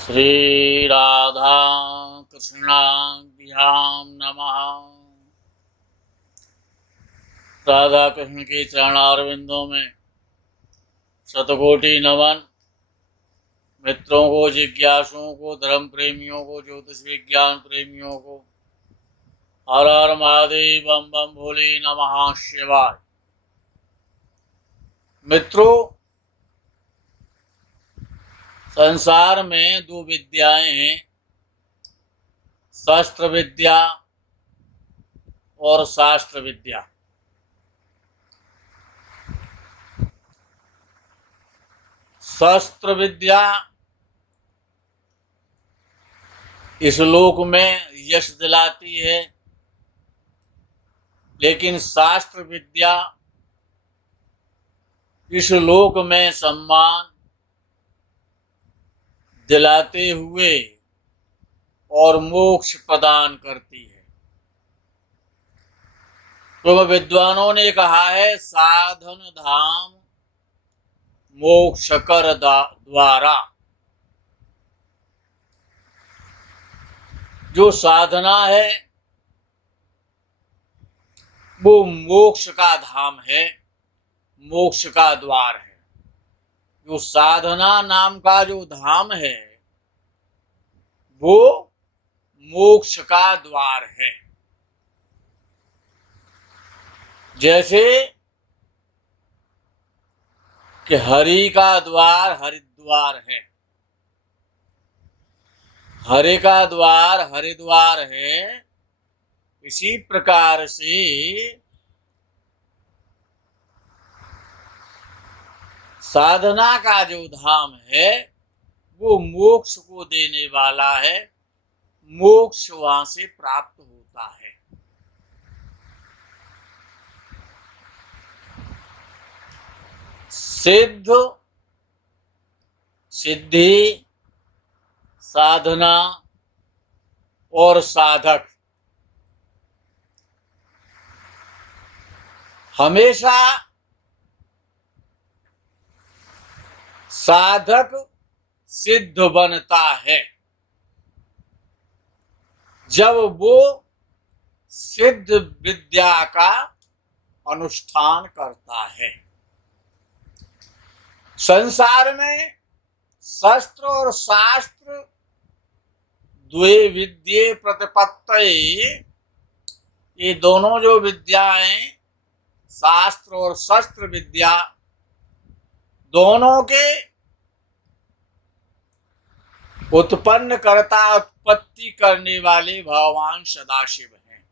श्री राधा कृष्णाभ्याम नमः। राधा कृष्ण के चरणारविंदों में शतकोटि नमन। मित्रों को, जिज्ञासुओं को, धर्म प्रेमियों को, ज्योतिष विज्ञान प्रेमियों को हर हर महादेव, बम बम भोले, नमः शिवाय। मित्रों, संसार में दो विद्याएं हैं, शस्त्र विद्या और शास्त्र विद्या। शस्त्र विद्या इस लोक में यश दिलाती है, लेकिन शास्त्र विद्या इस लोक में सम्मान दिलाते हुए और मोक्ष प्रदान करती है। तो विद्वानों ने कहा है, साधन धाम मोक्ष कर द्वारा। जो साधना है वो मोक्ष का धाम है, मोक्ष का द्वार है। जो साधना नाम का जो धाम है वो मोक्ष का द्वार है। जैसे कि हरि का द्वार हरिद्वार है, हरि का द्वार हरिद्वार है, इसी प्रकार से साधना का जो धाम है वो मोक्ष को देने वाला है, मोक्ष वहां से प्राप्त होता है। सिद्ध, सिद्धि, साधना और साधक हमेशा साधक सिद्ध बनता है जब वो सिद्ध विद्या का अनुष्ठान करता है। संसार में शस्त्र और शास्त्र द्वे विद्ये प्रतिपत्तये, ये दोनों जो विद्याएं, शास्त्र और शस्त्र विद्या, दोनों के उत्पन्न करता, उत्पत्ति करने वाले भगवान सदाशिव हैं।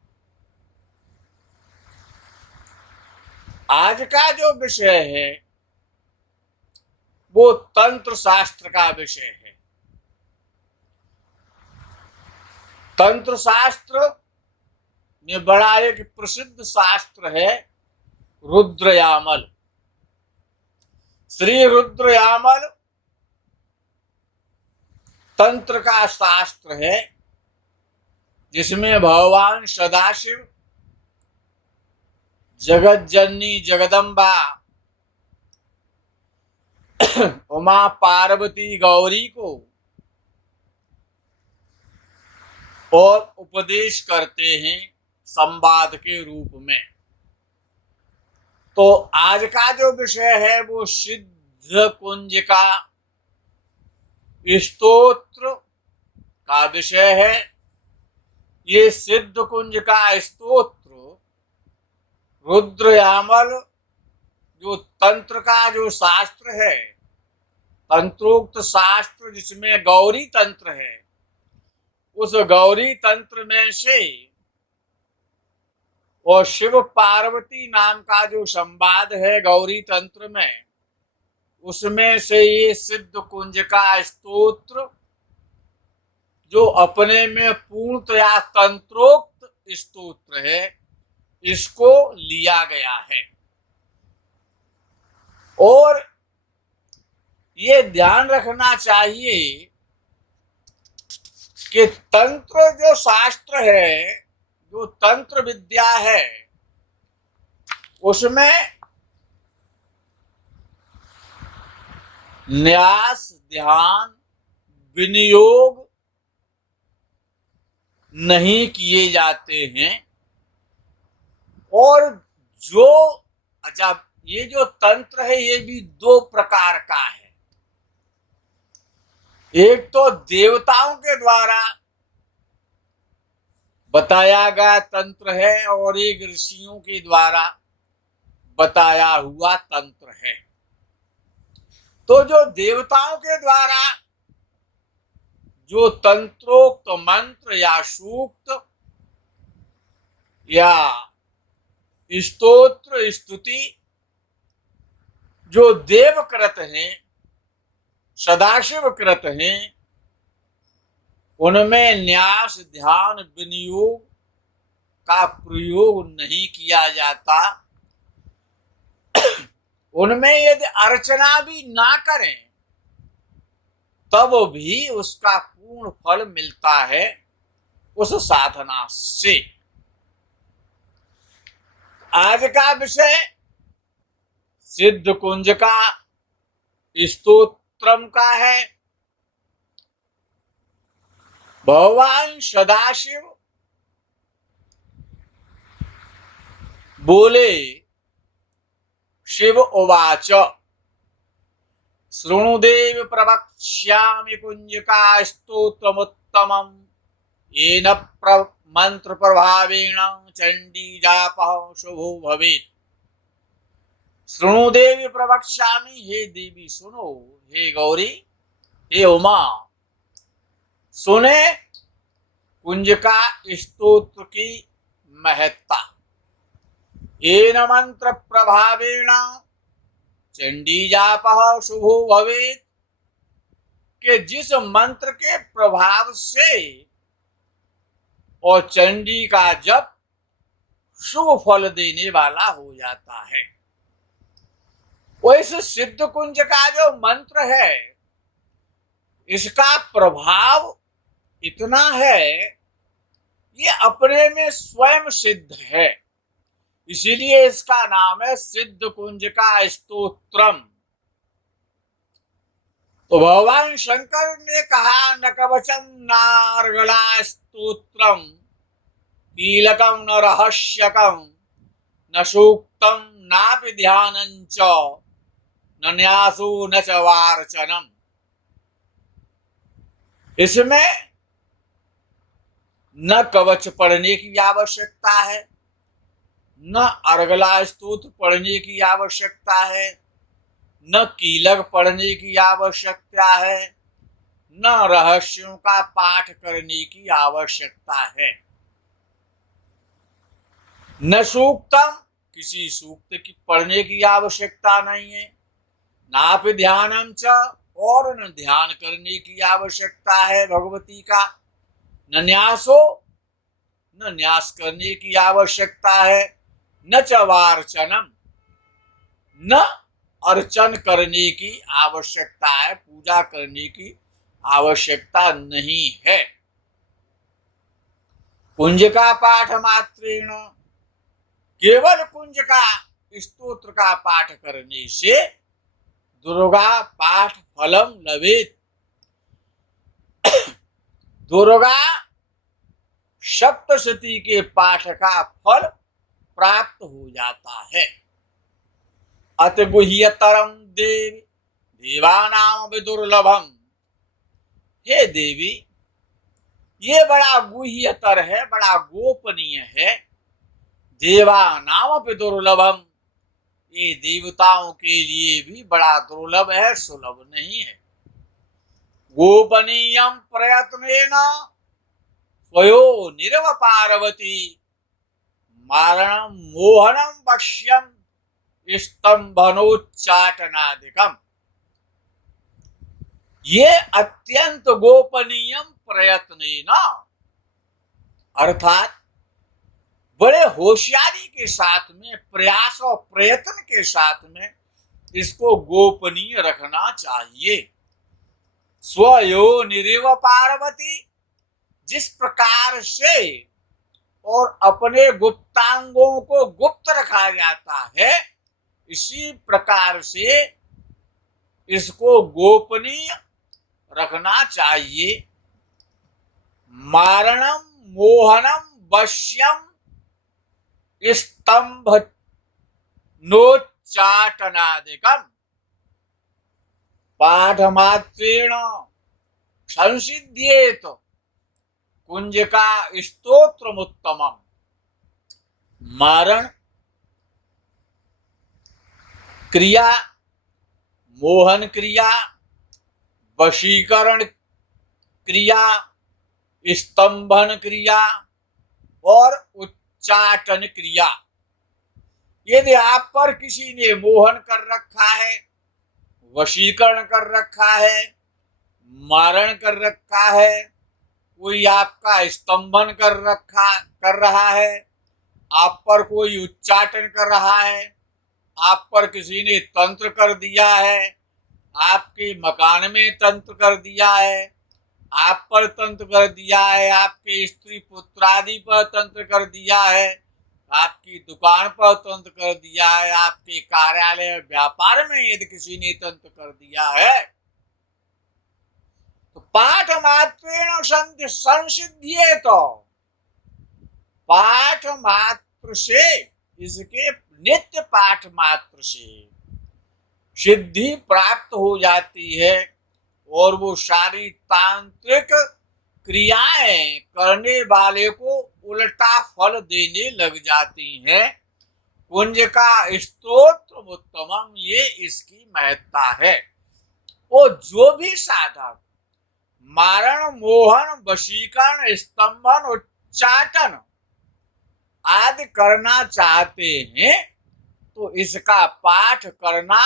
आज का जो विषय है वो तंत्र शास्त्र का विषय है। तंत्र शास्त्र में बड़ा एक प्रसिद्ध शास्त्र है रुद्रयामल। श्री रुद्रयामल तंत्र का शास्त्र है, जिसमें भगवान सदाशिव, जगत जननी जगदम्बा उमा पार्वती गौरी को और उपदेश करते हैं संवाद के रूप में। तो आज का जो विषय है वो सिद्ध कुंज का स्तोत्र का विषय है। ये सिद्ध कुंज का स्तोत्र रुद्रयामल जो तंत्र का जो शास्त्र है, तंत्रोक्त शास्त्र जिसमें गौरी तंत्र है, उस गौरी तंत्र में से और शिव पार्वती नाम का जो संवाद है गौरी तंत्र में, उसमें से ये सिद्ध कुंज का स्तोत्र जो अपने में पूर्णतया तंत्रोक्त स्तोत्र है, इसको लिया गया है। और ये ध्यान रखना चाहिए कि तंत्र जो शास्त्र है, जो तंत्र विद्या है, उसमें न्यास, ध्यान, विनियोग नहीं किए जाते हैं। और जो अच्छा, ये जो तंत्र है ये भी दो प्रकार का है। एक तो देवताओं के द्वारा बताया गया तंत्र है और एक ऋषियों के द्वारा बताया हुआ तंत्र है। तो जो देवताओं के द्वारा जो तंत्रोक्त मंत्र या सूक्त या स्तोत्र स्तुति जो देवकृत हैं, सदाशिव कृत हैं, उनमें न्यास ध्यान विनियोग का प्रयोग नहीं किया जाता। उनमें यदि अर्चना भी ना करें तब भी उसका पूर्ण फल मिलता है उस साधना से। आज का विषय सिद्ध कुंज का स्तोत्रम का है। भगवान सदाशिव बोले, शिव उवाच शृणुदेव प्रवक्ष्यामि कुंजका स्तोत्रमुत्तमम् येन मंत्र प्रभावेण चंडी जापः शुभो भवेत्। शृणुदेवी प्रवक्ष्यामि, हे देवी सुनो, हे गौरी, हे उमा सुने कुंजका स्तोत्र की महत्ता। येन मंत्र प्रभावेण चंडी जापः शुभो भवेत्, के जिस मंत्र के प्रभाव से और चंडी का जप शुभ फल देने वाला हो जाता है। वैसे सिद्ध कुंज का जो मंत्र है इसका प्रभाव इतना है, ये अपने में स्वयं सिद्ध है, इसीलिए इसका नाम है सिद्ध कुंज का स्तोत्रम। तो भगवान शंकर ने कहा, न कवचम नार्गला स्तोत्रम कीलकम न रहस्यकम न सूक्तम नापि ध्यानंच न न्यासो न च वार्चनम। इसमें न कवच पढ़ने की आवश्यकता है, न अर्गला स्तोत्र पढ़ने की आवश्यकता है, न कीलक पढ़ने की आवश्यकता है, न रहस्यों का पाठ करने की आवश्यकता है, न सूक्तम, किसी सूक्त की पढ़ने की आवश्यकता नहीं है, नापि ध्यानम च, और न ध्यान करने की आवश्यकता है भगवती का, न न्यासो, न न्यास करने की आवश्यकता है, न च वार्चनम, न अर्चन करने की आवश्यकता है, पूजा करने की आवश्यकता नहीं है। कुंज का पाठ मात्रेण, केवल कुंज का स्तोत्र का पाठ करने से दुर्गा पाठ फलम लभेत। दुर्गा सप्तशती के पाठ का फल प्राप्त हो जाता है। अति गुह्यतरम देवी देवानाम विदुर्लभम। हे देवी, ये बड़ा गुह्यतर है, बड़ा गोपनीय है। देवानाम विदुर्लभम, ये देवताओं के लिए भी बड़ा दुर्लभ है, सुलभ नहीं है। गोपनीयम प्रयत्नेन स्वयो निर्व पार्वती मारणम मोहनम वश्यम स्तंभनोच्चाटनादिकम। ये अत्यंत गोपनीयम प्रयत्नेन, अर्थात बड़े होशियारी के साथ में, प्रयास और प्रयत्न के साथ में इसको गोपनीय रखना चाहिए। स्वयो निरेव पार्वती, जिस प्रकार से और अपने गुप्तांगों को गुप्त रखा जाता है, इसी प्रकार से इसको गोपनीय रखना चाहिए। मारणम मोहनम वश्यम स्तंभ नोच्चाटनादिकम पाठमात्रेण संसिध्येत कुंजका स्तोत्रमुत्तमम्। मारण क्रिया, मोहन क्रिया, वशीकरण क्रिया, स्तंभन क्रिया और उच्चाटन क्रिया। यदि आप पर किसी ने मोहन कर रखा है, वशीकरण कर रखा है, मारण कर रखा है, कोई आपका स्तंभन कर रहा है, आप पर कोई उच्चाटन कर रहा है, आप पर किसी ने तंत्र कर दिया है, आपके मकान में तंत्र कर दिया है, आप पर तंत्र कर दिया है, आपके स्त्री पुत्र आदि पर तंत्र कर दिया है, आपकी दुकान पर तंत्र कर दिया है, आपके कार्यालय व्यापार में यदि किसी ने तंत्र कर दिया है, तो पाठ मात्रेण संसिध्येत, तो पाठ मात्र से, इसके नित्य पाठ मात्र से सिद्धि प्राप्त हो जाती है और वो सारी तांत्रिक क्रियाएं करने वाले को उल्टा फल देने लग जाती हैं। कुंज का स्तोत्र उत्तमम, ये इसकी महत्ता है। वो जो भी साधक मारण मोहन वशीकरण स्तंभन उच्चाटन आदि करना चाहते हैं तो इसका पाठ करना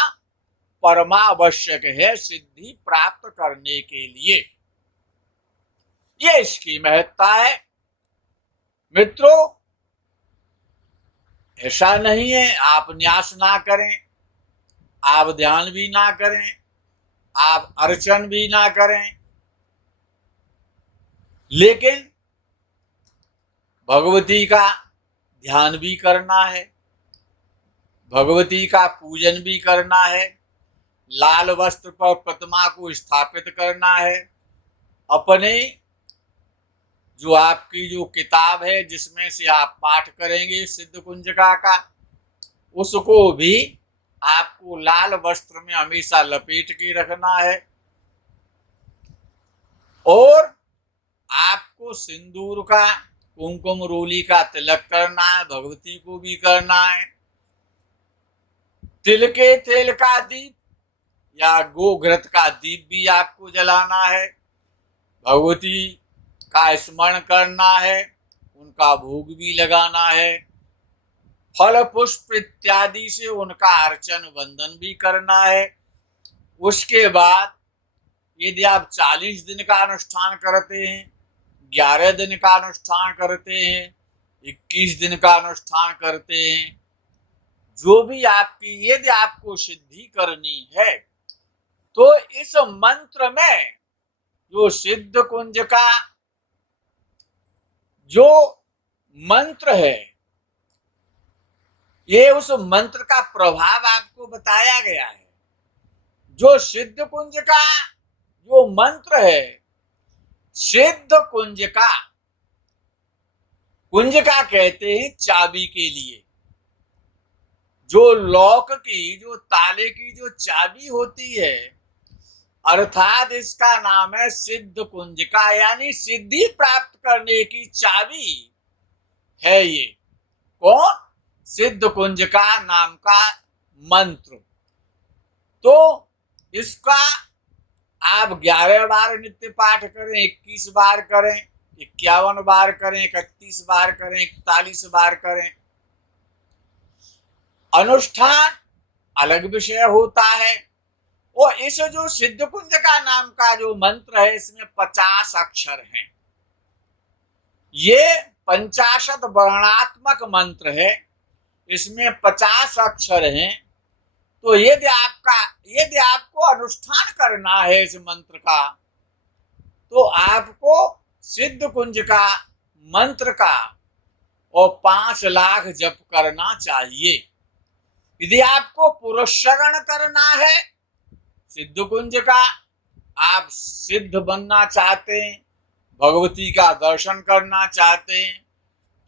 परमावश्यक है सिद्धि प्राप्त करने के लिए। ये इसकी महत्ता है। मित्रों, ऐसा नहीं है आप न्यास ना करें, आप ध्यान भी ना करें, आप अर्चन भी ना करें, लेकिन भगवती का ध्यान भी करना है, भगवती का पूजन भी करना है, लाल वस्त्र पर प्रतिमा को स्थापित करना है, अपने जो आपकी जो किताब है जिसमें से आप पाठ करेंगे सिद्ध कुंजका का, उसको भी आपको लाल वस्त्र में हमेशा लपेट के रखना है और आपको सिंदूर का, कुमकुम रोली का तिलक करना है, भगवती को भी करना है। तिल के तेल का दीप या गोघृत का दीप भी आपको जलाना है, भगवती का स्मरण करना है, उनका भोग भी लगाना है, फल पुष्प इत्यादि से उनका अर्चन वंदन भी करना है। उसके बाद यदि आप 40 दिन का अनुष्ठान करते हैं, 11 दिन का अनुष्ठान करते हैं, 21 दिन का अनुष्ठान करते हैं, जो भी आपकी यदि आपको सिद्धि करनी है तो इस मंत्र में जो सिद्ध कुंज का जो मंत्र है, ये उस मंत्र का प्रभाव आपको बताया गया है। जो सिद्ध कुंज का जो मंत्र है, सिद्ध कुंज का, कुंज का कहते हैं चाबी के लिए, जो लॉक की, जो ताले की जो चाबी होती है, अर्थात इसका नाम है सिद्ध कुंज का, यानी सिद्धि प्राप्त करने की चाबी है ये। कौन? सिद्ध कुंज का नाम का मंत्र। तो इसका आप 11 बार नित्य पाठ करें, 21 बार करें, 51 बार करें, 31 बार करें, 41 बार करें। अनुष्ठान अलग विषय होता है। और इस जो सिद्ध कुंज का नाम का जो मंत्र है, इसमें 50 अक्षर हैं। ये 50 वर्णात्मक मंत्र है, इसमें 50 अक्षर हैं। तो यदि आपको अनुष्ठान करना है इस मंत्र का, तो आपको सिद्ध कुंज का मंत्र का और 5 लाख जप करना चाहिए। यदि आपको पुरस्करण करना है सिद्ध कुंज का, आप सिद्ध बनना चाहते हैं, भगवती का दर्शन करना चाहते हैं,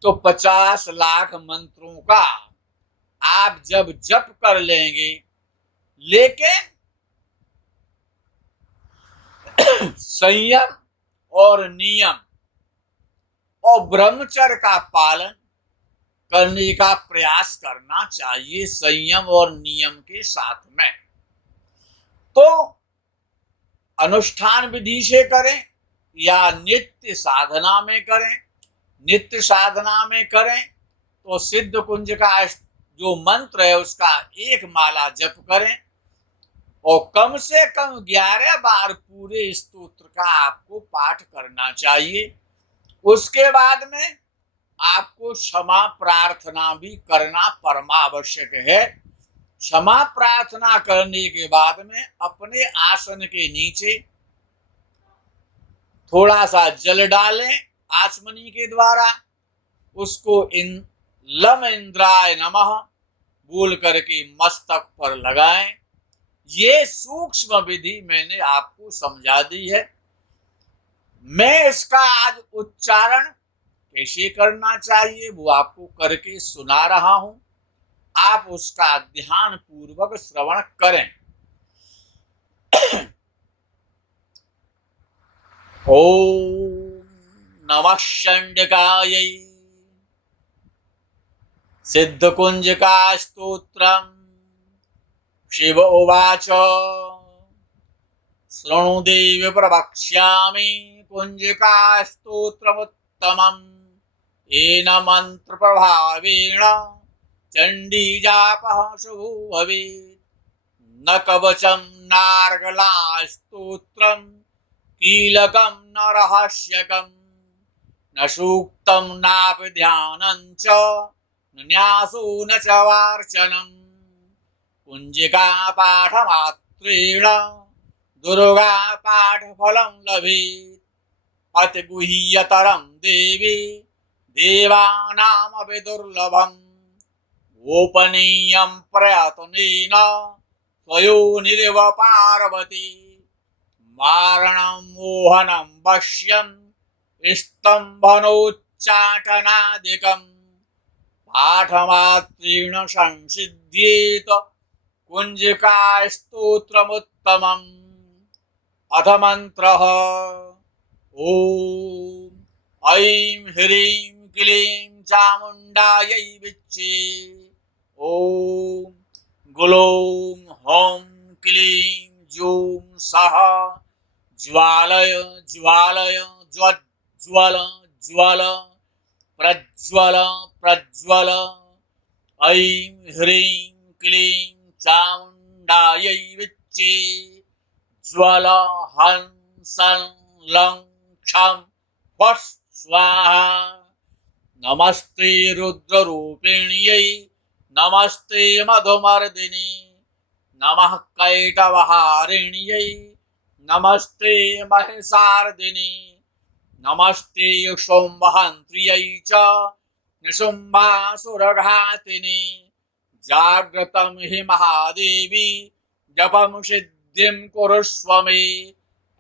तो 50 लाख मंत्रों का आप जब जप कर लेंगे, लेकिन संयम और नियम और ब्रह्मचर्य का पालन करने का प्रयास करना चाहिए, संयम और नियम के साथ में। तो अनुष्ठान विधि से करें या नित्य साधना में करें। नित्य साधना में करें तो सिद्ध कुंज का जो मंत्र है उसका एक माला जप करें और कम से कम 11 बार पूरे स्तोत्र का आपको पाठ करना चाहिए। उसके बाद में आपको क्षमा प्रार्थना भी करना परमावश्यक है। क्षमा प्रार्थना करने के बाद में अपने आसन के नीचे थोड़ा सा जल डालें आचमनी के द्वारा, उसको लम इंद्राय नमः बोल करके मस्तक पर लगाएं। ये सूक्ष्म विधि मैंने आपको समझा दी है। मैं इसका आज उच्चारण कैसे करना चाहिए वो आपको करके सुना रहा हूं, आप उसका ध्यान पूर्वक श्रवण करें। ओम नमः षण्डकायै सिद्धकुंजका स्तोत्रम्। शिव उवाच शृणु देव प्रवक्ष्यामि कुंजिका स्तोत्रमुत्तमम्। येन मंत्र प्रभावेण चंडी जापः शुभो भवेत्। न कवचम नार्गला स्तोत्रम कीलकम न रहस्यकम न सूक्तम नापि ध्यानं च न न्यासो न च वार्चनम्। कुंजिका पाठमात्रेण दुर्गा पाठफलं लभेत्। अति गुह्यतरं देवी देवानामपि दुर्लभम्। गोपनीयं प्रयत्नेन स्वयोनिरिव पार्वती। मारणं मोहनं वश्यं स्तम्भनोच्चाटनादिकम्। पाठमात्रेण संसिद्ध्येत कुंजिका स्तोत्रमुत्तमम्। अथ मंत्रः ओम ऐं ह्रीं क्लीं चामुण्डायै विच्चे। ओम ग्लौं हौं क्लीं जूं सः ज्वालय ज्वालय ज्वज्ज्वल ज्वल प्रज्वल प्रज्वल। ऐं ह्रीं क्लीं चामुण्डायै विच्चे। ज्वल हं सं लं क्षं फट् स्वाहा। नमस्ते रुद्ररूपिण्यै नमस्ते मधुमर्दिनी। नमः कैटवहारिण्यै नमस्ते महिषार्दिनी। नमस्ते शुम्भहन्त्र्यै च निशुम्भासुरघातिनी। जाग्रतं हि महादेवी जपं सिद्धिं कुरुष्व मे।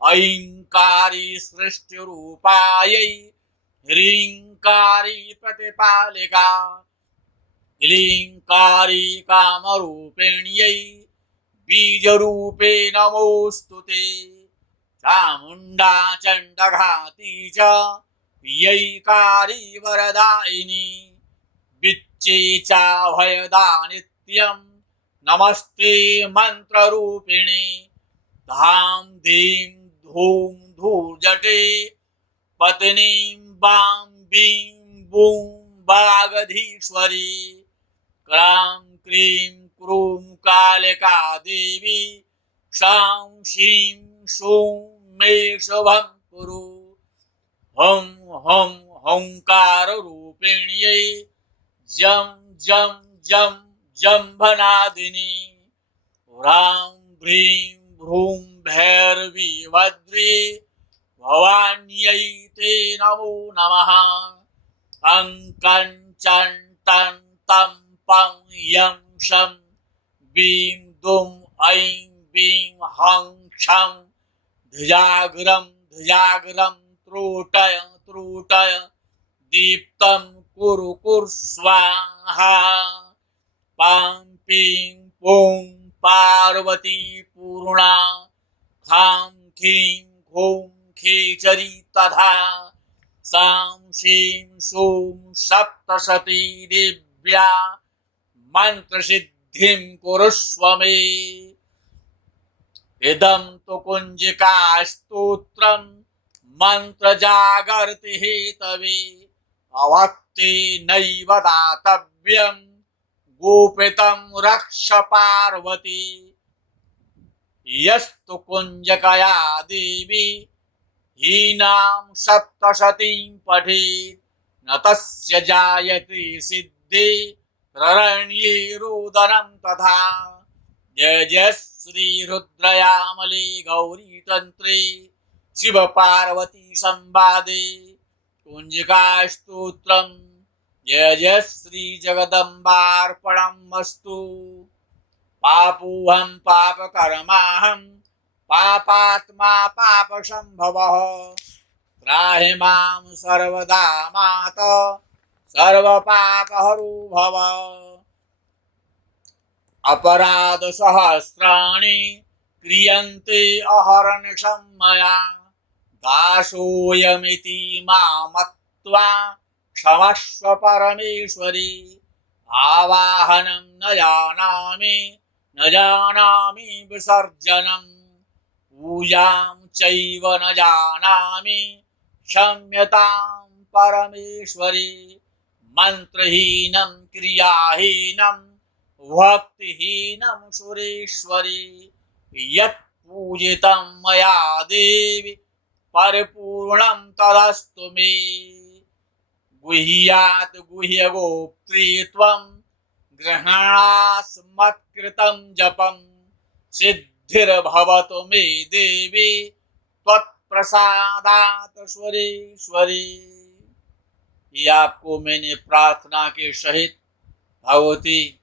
ऐंकारी सृष्टिरूपायै ह्रींकारी प्रतिपालिका। क्लींकारी कामरूपिण्यै बीजरूपे नमोस्तुते। चामुण्डा चण्डघाती च यैकारी वरदायिनी। विच्चे चाभयदा नित्यं नमस्ते मंत्ररूपिणी। धां धीं धूं धूर्जटे पत्नीं बां बीं बूं वागधीश्वरी। क्रां क्रीं क्रूं कालिका देवी। क्षां शीं शूं मे शुभं कुरु। हं हं हंकाररूपिण्यै जं जं जं जम्भनादिनी। ह्रां भ्रीं भ्रूं भैरवी भद्रे भवान्यै ते नमो नमः। कंकं तं तं पं यं शं बीं दुं ऐं बीं हं क्षं ध्वजाग्रम ध्वजाग्रम त्रोटय त्रोटय दीप्तं कुरु कुरु स्वाहा। पां पीं पूं पार्वती पूर्णा खां खीं खूं खेचरी तथा सां शीं शूं सप्तशती दिव्या मंत्रसिद्धिं कुरुष्व मे। इदं तु कुंजिका स्तोत्रं मंत्र जागर्ति हेतवे अभक्ति नैव दातव्यं गोपितं रक्ष पार्वती। यस्तु कुंजकया देवी हीनां सप्तशतीं पठेत् न तस्य जायते सिद्धि ररण्ये रोदनं तथा। जय जय श्री रुद्रयामले गौरी तंत्रे शिव पार्वती संवादे कुंजिका स्तोत्रम। जय जय श्री जगदम्बार्पणमस्तु। पापोऽहं पापकर्माहं पापात्मा पापसंभवः त्राहि मां सर्वदा माता सर्वपापहरो भव। अपराध सहस्राणि क्रियन्ते अहर्निशं मया दासोऽयमिति मामत्वा क्षमस्व परमेश्वरी। आवाहनं न जानामि न जानामि विसर्जनं पूजां चैव न जानामि क्षम्यतां परमेश्वरी। मंत्रहीनं क्रियाहीनं भक्तिहीनं सुरेश्वरी। यत् पूजितं मया देवी परिपूर्णं तदस्तु मे। गुह्यात् गुह्यगोप्त्री त्वं गृह्णास्मत्कृतं जपं सिद्धिर्भवतु मे देवी त्वत्प्रसादात् सुरेश्वरी। ये आपको मैंने प्रार्थना के सहित भगवती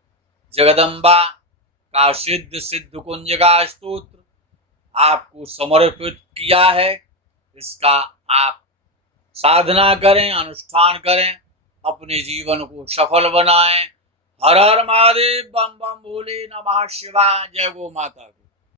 जगदम्बा का सिद्ध सिद्ध कुंजिका स्तोत्र आपको समर्पित किया है। इसका आप साधना करें, अनुष्ठान करें, अपने जीवन को सफल बनाएं। हर हर महादेव, बम बम भोले, नमः शिवाय। जय गो माता।